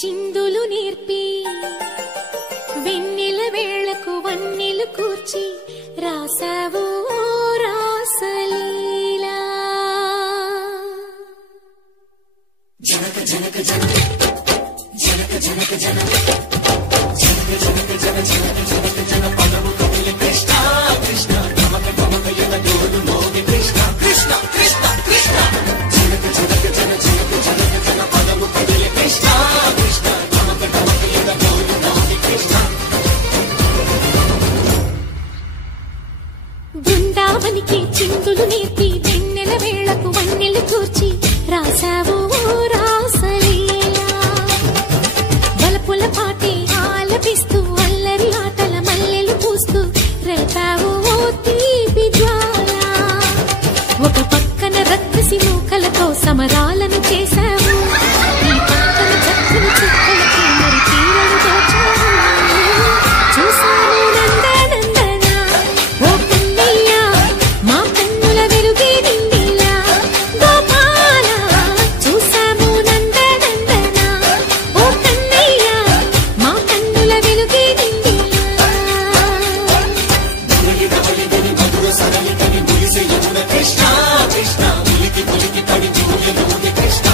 చిందులు నేర్పి వెన్నెల వేళకు వన్నెలు కూర్చి రాసావు రాసలీలా. జనక జనక జనక జనక జనక జనక జనక జనక జనక జనక జన పదము కవిలి కృష్ణ కృష్ణ గమక గమక యన డోలు మోగి కృష్ణ కృష్ణ కృష్ణ కృష్ణ జనక జనక జన జనక జనక జన పదము కవిలి కృష్ణ కృష్ణ గమక గమక యన డోలు మోగి కృష్ణ. బృందావనికి చిందులు నేర్పి వెన్నెల వేళకు వన్నెలు కూర్చి రాసావు రాసలీలా. బలపుల పాటే ఆలపిస్తూ అల్లరి ఆటల మల్లెలు పూస్తూ రేపావు తీపి జ్వాల. ఒక పక్కన రక్కసి మూకలతో సమరాలను చేశావు, ఈ పక్కన చక్కని చుక్కలకి మరి తీరలు దోచావు. చూసాను నందనందన ఓ కన్నయ్య మా కన్నుల వెలుగే నిండిలా. గోపాల చూసాము నందనందన ఓ కన్నయ్య మా కన్నుల వెలుగే నిండిలా. కృష్ణ కృష్ణ ఉలికి పులికి పడి చూడలోని కృష్ణ.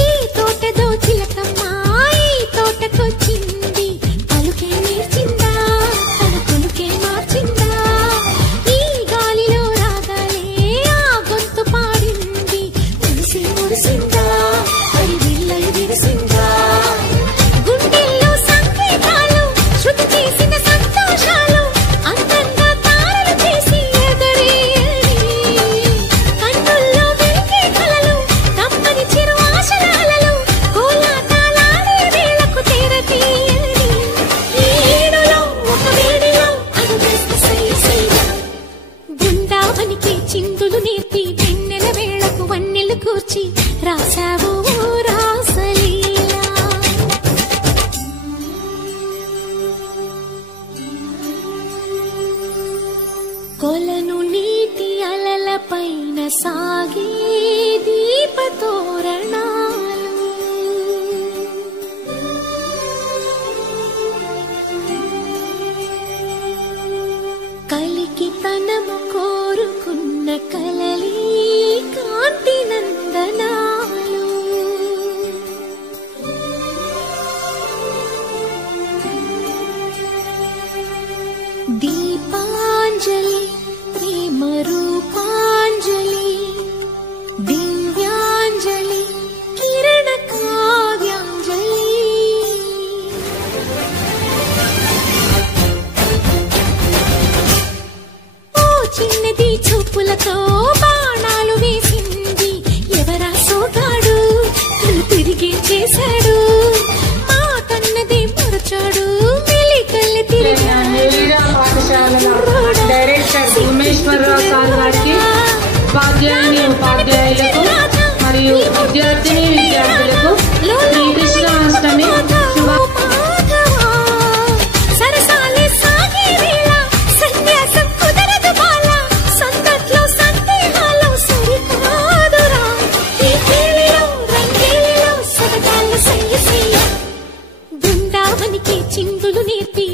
ఈ తోటదో చిలకమ్మ ఈ తోటకొచ్చింది, పలుకే నేర్చిందా తన కొనుకే మార్చిందా. ఈ గాలిలో రాగాలే ఆ గొంతు పాడింది, మురిసి మురిసిందా మరి విల్లలు విరిసిందా. గుండెల్లో సంకేతాలు శృతి చేసిన సంతోషాలు అందంగా తారలు చేసి ఎగరేయని. కన్నుల్లో వెలిగే కలలు కమ్మని చిరు ఆశలాలలు కోలాటాలాడే వేళకు తెరతీయని. ఈ ఏడులో ఒక వేడిలో అడుగేస్తే సై సైగా. బృందావనికి చిందులు నేర్పి వెన్నెల వేళకు వన్నెలు కూర్చి రాసావు రాసలీలా. కొలను నీటి అలల పైన సాగే దీపతోరణాలు, కలికి తనము కోరుకున్న కలలీ కాంతి నందనాలు. దీపాంజలి ప్రేమ రూపాంజలి దివ్యాంజలి కిరణ కావ్యాంజలి. ఓ చిన్నది చూపులతో బాణాలు వేసింది, ఎవరా సోగాడు నన్ను తిరిగి చేశాడు. మా కన్నది మరచాడు మెలికల్లి తిరిగాడు. డైరెక్టర్ ఉమేశ్వరరావు సార్ గారికి, ఉపాధ్యాయుని ఉపాధ్యాయులకు మరియు విద్యార్థిని విద్యార్థులకు శ్రీకృష్ణాష్టమి సరసాలే సాగే వేళ సన్యాసం కుదరదు బాల. సందట్లో సందేహాలు సరికాదురా, ఈ కేళిలో రంగేలిలో సరదాల సయ్య సయ్య. బృందావనికి చిందులు నేర్పి